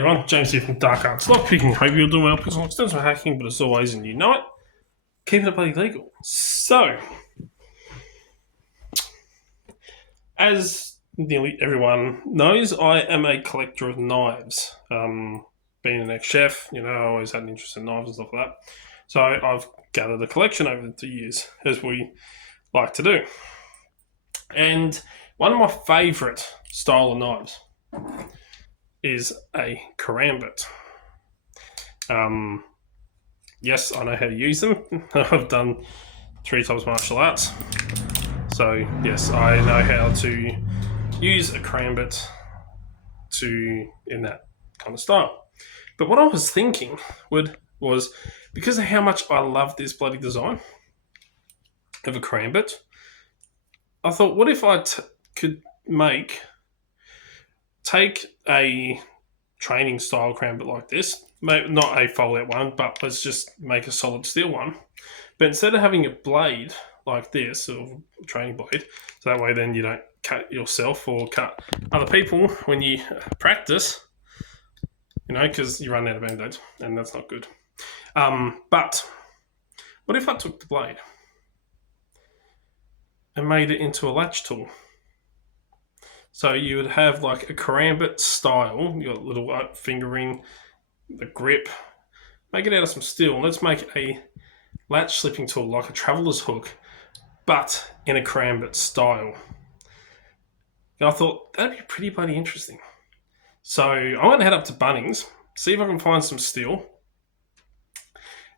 everyone, James here from Dark Arts Lockpicking. Hope you're doing well, because I'm still some hacking, but as always, and you know it, keeping it bloody legal. So, as nearly everyone knows, I am a collector of knives. Being an ex-chef, I always had an interest in knives and stuff like that. So I've gathered a collection over the years, as we like to do. And one of my favourite style of knives is a karambit. Yes, I know how to use them. I've done 3 times martial arts. So yes, I know how to use a karambit in that kind of style. But what I was thinking was because of how much I love this bloody design of a karambit, I thought, what if I could take a training style karambit like this, not a fold out one, but let's just make a solid steel one. But instead of having a blade like this, or a training blade, so that way then you don't cut yourself or cut other people when you practice, because you run out of band-aids, and that's not good. But what if I took the blade and made it into a latch tool? So you would have like a karambit style, you got a little finger ring, the grip, make it out of some steel. Let's make a latch slipping tool like a traveler's hook, but in a karambit style. And I thought that'd be pretty bloody interesting. So I'm going to head up to Bunnings, see if I can find some steel,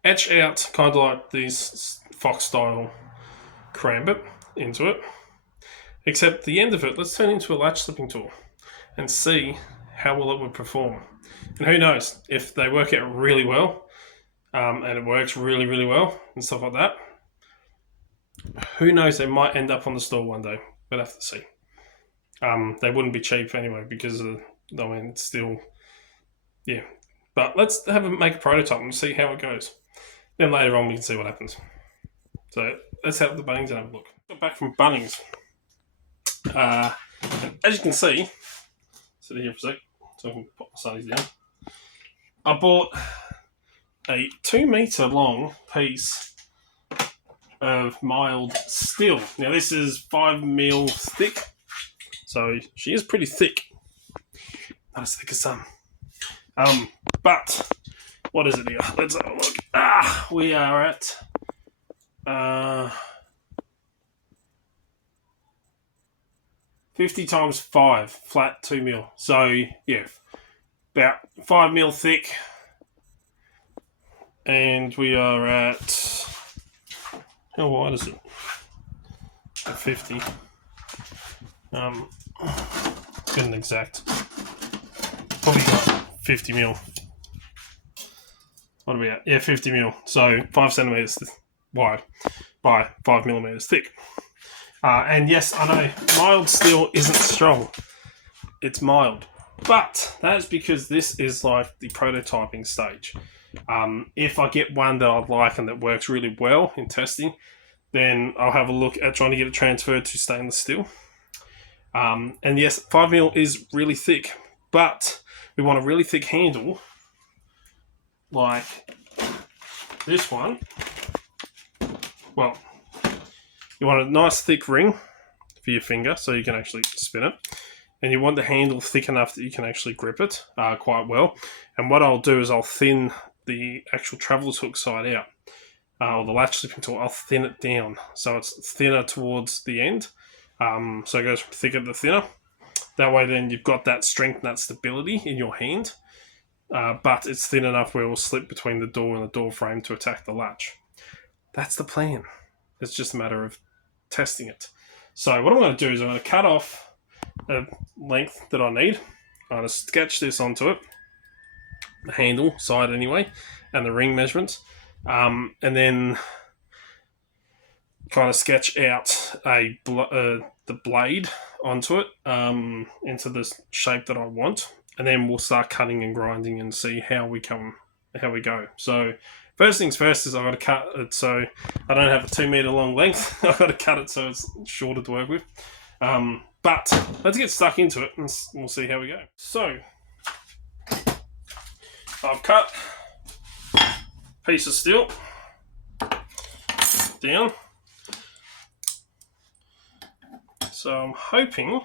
etch out kind of like this fox style karambit into it. Except the end of it, let's turn it into a latch slipping tool and see how well it would perform. And who knows, if they work out really well, and it works really, really well and stuff like that, who knows, they might end up on the store one day. We'll have to see. They wouldn't be cheap anyway because it's still, yeah. But let's make a prototype and see how it goes. Then later on we can see what happens. So let's head up to Bunnings and have a look. Got back from Bunnings. As you can see, sit here for a sec so I can put my sunnies down. I bought a 2 meter long piece of mild steel. Now this is 5mm thick, so she is pretty thick. Not as thick as some. But what is it here? Let's have a look. We are at 50 times 5, flat 2mm. So, yeah, about 5mm thick. And we are at, how wide is it? At 50. Get an exact. Probably got 50mm. What are we at? Yeah, 50mm. So 5 centimeters wide by 5mm thick. And yes, I know, mild steel isn't strong. It's mild. But that's because this is like the prototyping stage. If I get one that I like and that works really well in testing, then I'll have a look at trying to get it transferred to stainless steel. And yes, 5mm is really thick, but we want a really thick handle like this one. Well, you want a nice thick ring for your finger so you can actually spin it. And you want the handle thick enough that you can actually grip it quite well. And what I'll do is I'll thin the actual traveler's hook side out. Or the latch slipping tool, I'll thin it down. So it's thinner towards the end. So it goes from thicker to thinner. That way then you've got that strength and that stability in your hand. But it's thin enough where it will slip between the door and the door frame to attack the latch. That's the plan. It's just a matter of testing it. So what I'm going to do is I'm going to cut off a length that I need. I'm going to sketch this onto it, the handle side anyway, and the ring measurements, and then kind of sketch out the blade onto it into the shape that I want, and then we'll start cutting and grinding and see how we go. So first things first is I've got to cut it so I don't have a 2 meter long length. I've got to cut it so it's shorter to work with. But let's get stuck into it and we'll see how we go. So I've cut a piece of steel down. So I'm hoping,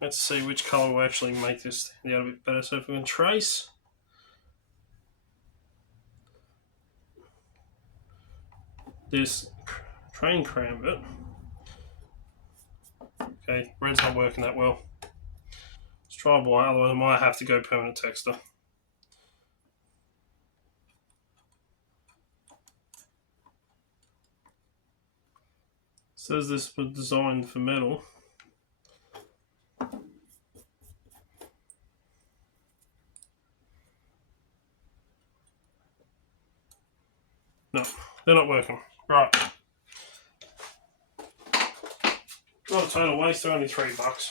let's see which colour will actually make this stand out a bit better. So if we can trace this train karambit. Okay, red's not working that well. Let's try white, otherwise I might have to go permanent texture. Says this was designed for metal. No, they're not working. Right. Not a total waste, they're only $3.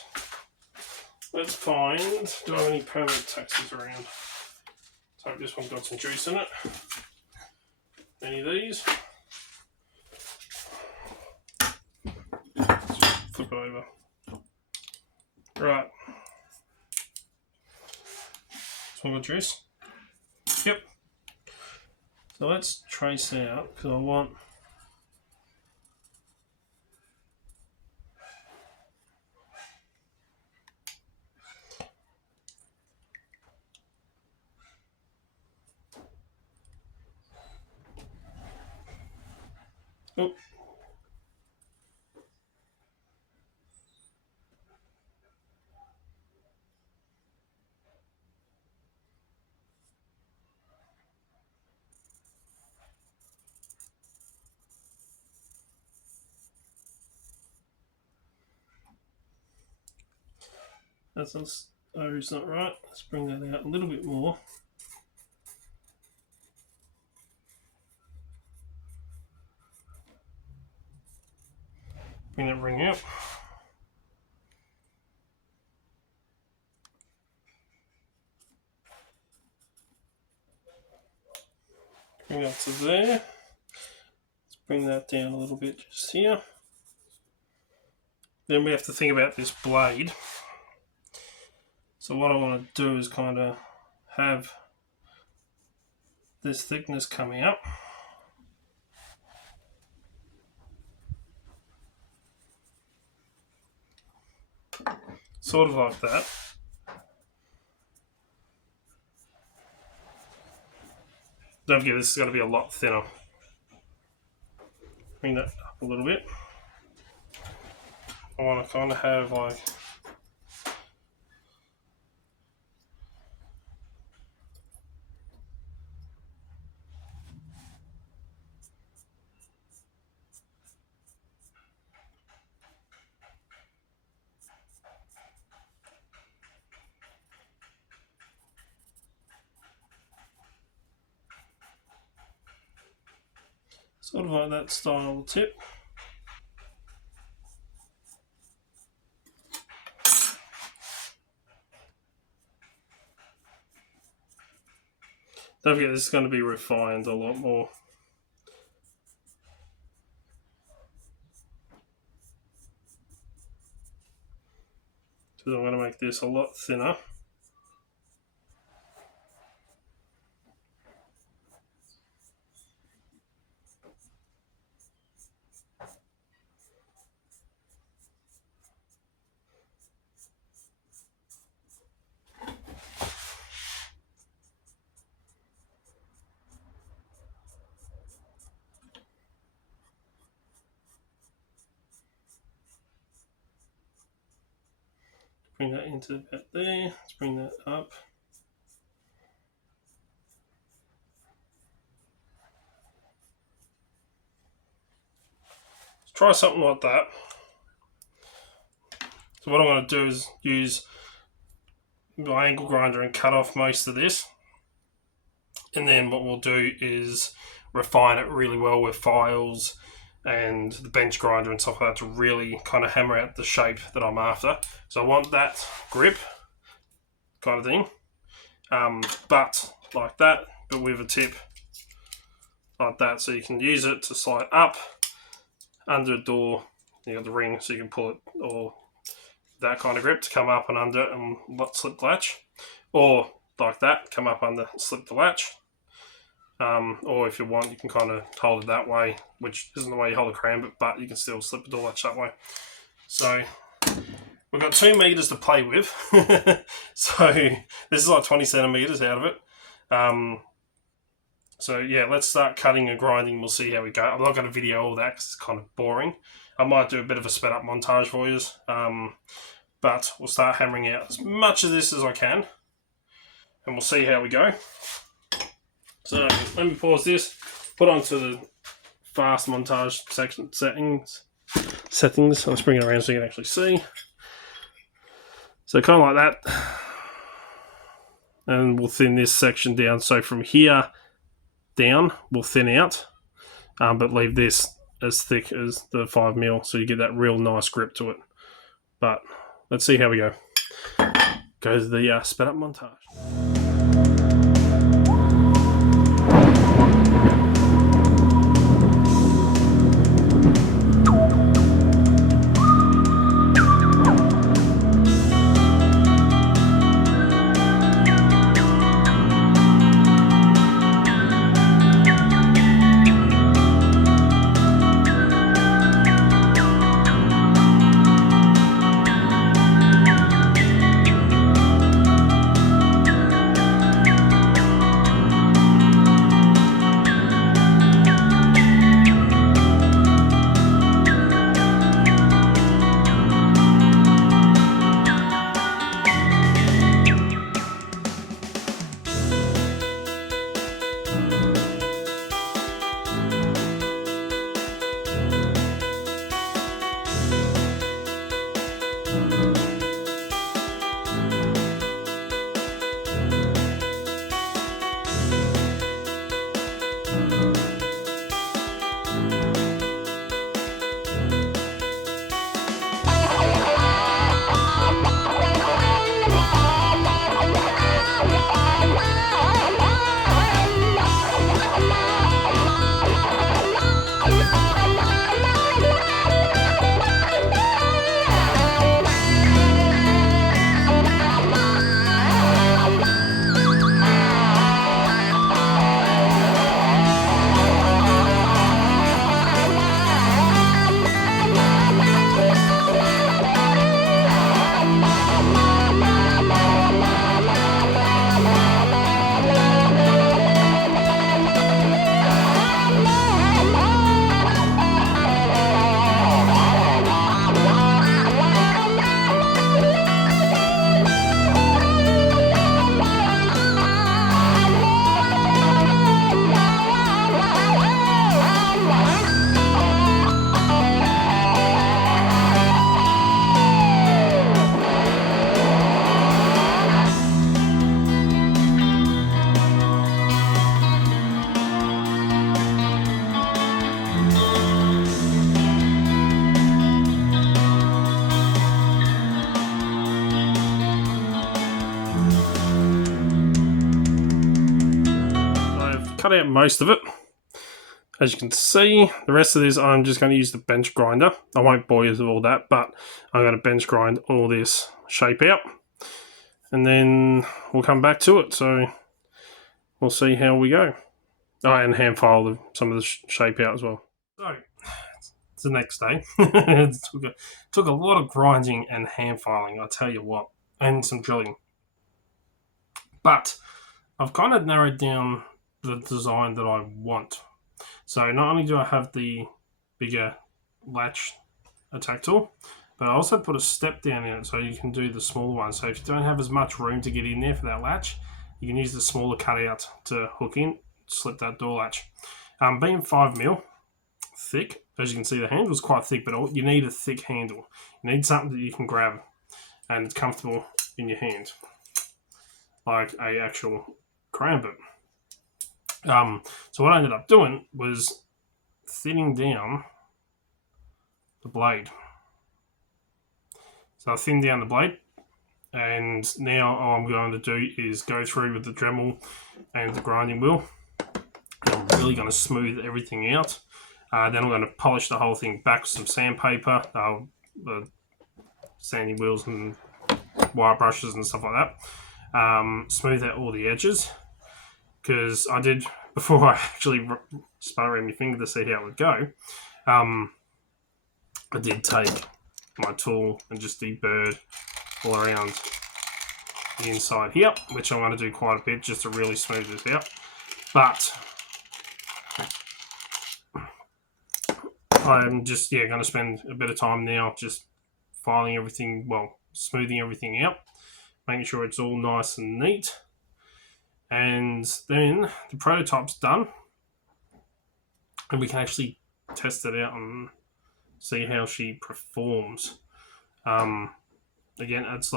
Let's find, do I have any permanent textures around? So this one's got some juice in it. Any of these? Flip it over. Right. This one got juice? Yep. So let's trace out, because I want that's not right. Let's bring that out a little bit more. Bring that ring out. Bring that to there. Let's bring that down a little bit just here. Then we have to think about this blade. So what I want to do is kind of have this thickness coming up. Sort of like that. Don't forget, this is going to be a lot thinner. Bring that up a little bit. I want to kind of have like sort of like that style tip. Don't forget, this is going to be refined a lot more. So I'm going to make this a lot thinner. Bring that into about there. Let's bring that up. Let's try something like that. So what I'm going to do is use my angle grinder and cut off most of this. And then what we'll do is refine it really well with files and the bench grinder and stuff like that to really kind of hammer out the shape that I'm after. So I want that grip kind of thing, but like that, but with a tip like that, so you can use it to slide up under a door. You got the ring, so you can pull it or that kind of grip to come up and under and slip the latch, or like that, come up under, slip the latch. Or if you want, you can kind of hold it that way, which isn't the way you hold a karambit, but you can still slip the door latch that way. So we've got 2 meters to play with. So this is like 20 centimeters out of it. So yeah, let's start cutting and grinding. We'll see how we go. I'm not going to video all that because it's kind of boring. I might do a bit of a sped up montage for you. But we'll start hammering out as much of this as I can. And we'll see how we go. So let me pause this, put onto the fast montage settings. Let's bring it around so you can actually see. So kind of like that. And we'll thin this section down. So from here down, we'll thin out, but leave this as thick as the 5mm, so you get that real nice grip to it. But let's see how we go. Goes the sped up montage. Cut out most of it. As you can see, the rest of this I'm just going to use the bench grinder. I won't bore you with all that, but I'm going to bench grind all this shape out, and then we'll come back to it. So we'll see how we go. Oh, and hand file some of the shape out as well. So it's the next day. It took a lot of grinding and hand filing, I tell you what, and some drilling. But I've kind of narrowed down the design that I want. So not only do I have the bigger latch attack tool, but I also put a step down in it so you can do the smaller one. So if you don't have as much room to get in there for that latch, you can use the smaller cutout to hook in, slip that door latch. Being 5mm thick, as you can see, the handle is quite thick, but you need a thick handle. You need something that you can grab and it's comfortable in your hand, like a actual karambit. So what I ended up doing was thinning down the blade. So I thinned down the blade, and now all I'm going to do is go through with the Dremel and the grinding wheel. And I'm really going to smooth everything out. Then I'm going to polish the whole thing back with some sandpaper, sandy wheels and wire brushes and stuff like that. Smooth out all the edges, because I did, before I actually spun around my finger to see how it would go, I did take my tool and just deburred all around the inside here, which I'm going to do quite a bit just to really smooth this out. But I'm just going to spend a bit of time now just filing everything, well, smoothing everything out, making sure it's all nice and neat. And then the prototype's done, and we can actually test it out and see how she performs. Again, it's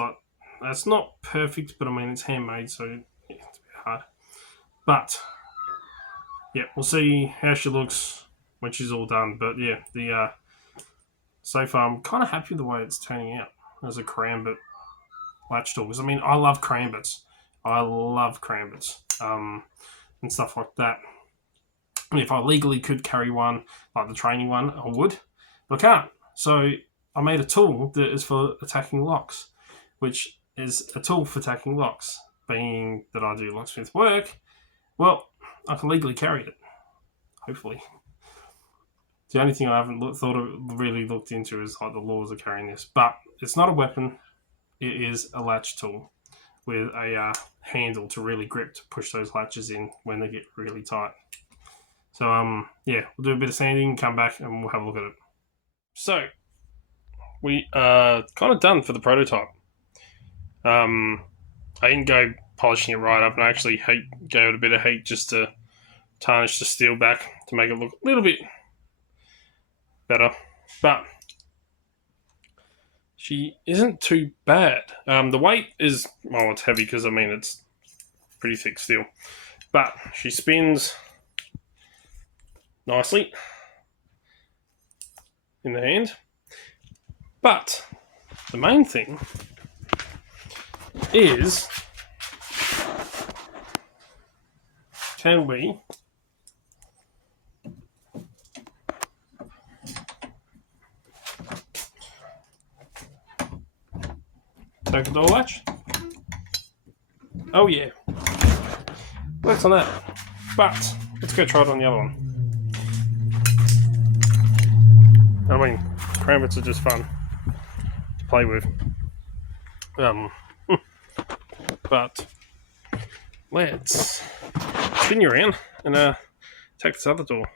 not perfect, but I mean, it's handmade, so it's a bit hard. But yeah, we'll see how she looks when she's all done. But yeah, so far I'm kind of happy with the way it's turning out as a karambit latch tool. Because I mean, I love karambits. And stuff like that. And if I legally could carry one, like the training one, I would. But I can't. So I made a tool that is for attacking locks, which is a tool for attacking locks. Being that I do locksmith work, well, I can legally carry it. Hopefully. The only thing I haven't really looked into is like the laws of carrying this. But it's not a weapon. It is a latch tool with a handle to really grip to push those latches in when they get really tight. So yeah, we'll do a bit of sanding, come back, and we'll have a look at it. So we are kind of done for the prototype. I didn't go polishing it right up, and I actually gave it a bit of heat just to tarnish the steel back to make it look a little bit better. But she isn't too bad. The weight is, well, it's heavy because I mean it's pretty thick steel, but she spins nicely in the hand. But the main thing is, can we take the door latch? Oh yeah, works on that. But let's go try it on the other one. I mean, karambits are just fun to play with. But let's spin you around and take this other door.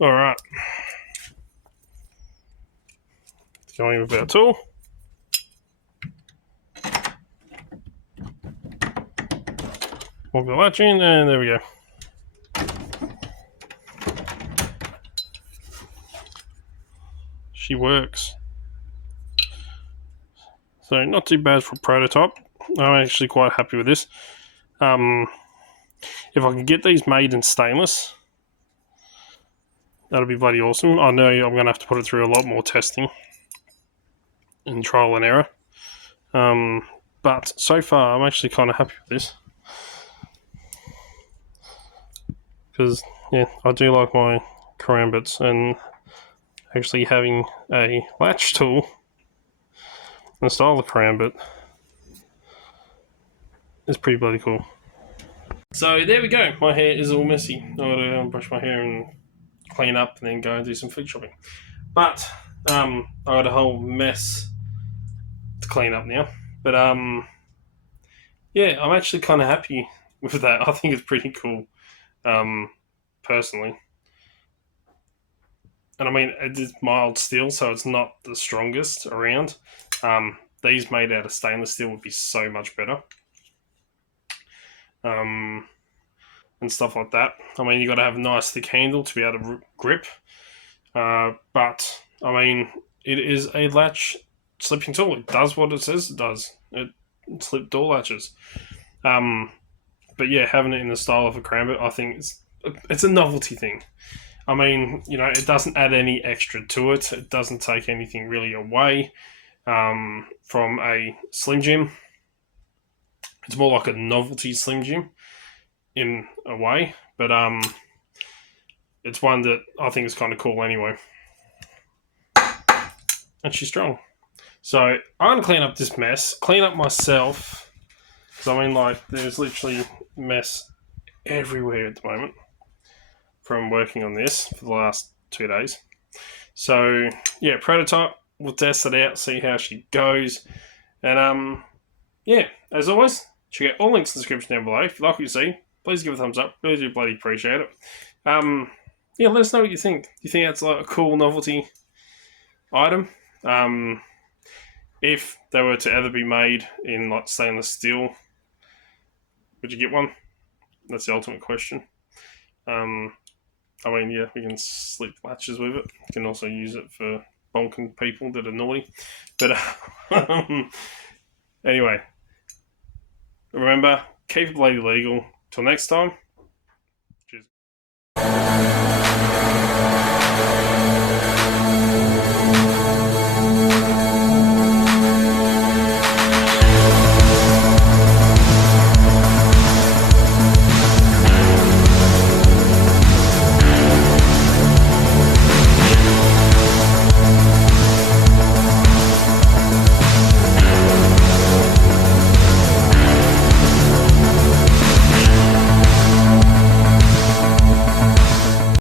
All right, going with our tool. Walk the latch in, and there we go. She works. So not too bad for a prototype. I'm actually quite happy with this. If I can get these made in stainless, that'll be bloody awesome. I know I'm going to have to put it through a lot more testing and trial and error. But so far, I'm actually kind of happy with this. Because, yeah, I do like my karambits, and actually having a latch tool and style of karambit is pretty bloody cool. So there we go. My hair is all messy. I gotta brush my hair and clean up and then go and do some food shopping. But I got a whole mess to clean up now. But yeah, I'm actually kind of happy with that. I think it's pretty cool, personally. And I mean, it is mild steel, so it's not the strongest around. These made out of stainless steel would be so much better. And stuff like that. I mean, you got to have a nice thick handle to be able to grip. But I mean, it is a latch slipping tool. It does what it says it does. It slip door latches. But yeah, having it in the style of a karambit, I think it's a novelty thing. I mean, you know, it doesn't add any extra to it. It doesn't take anything really away from a Slim Jim. It's more like a novelty Slim Jim in a way, but it's one that I think is kind of cool anyway. And she's strong. So I'm going to clean up this mess, clean up myself. Because I mean, like, there's literally mess everywhere at the moment from working on this for the last 2 days. So yeah, prototype. We'll test it out, see how she goes, and yeah, as always, check out all links in the description down below. If you like what you see, please give it a thumbs up. Really do bloody appreciate it. Yeah, let us know what you think. Do you think that's like a cool novelty item? If they were to ever be made in like stainless steel, would you get one? That's the ultimate question. I mean, yeah, we can slip latches with it. You can also use it for bonking people that are naughty. But anyway, remember, keep it bloody legal. Till next time, cheers.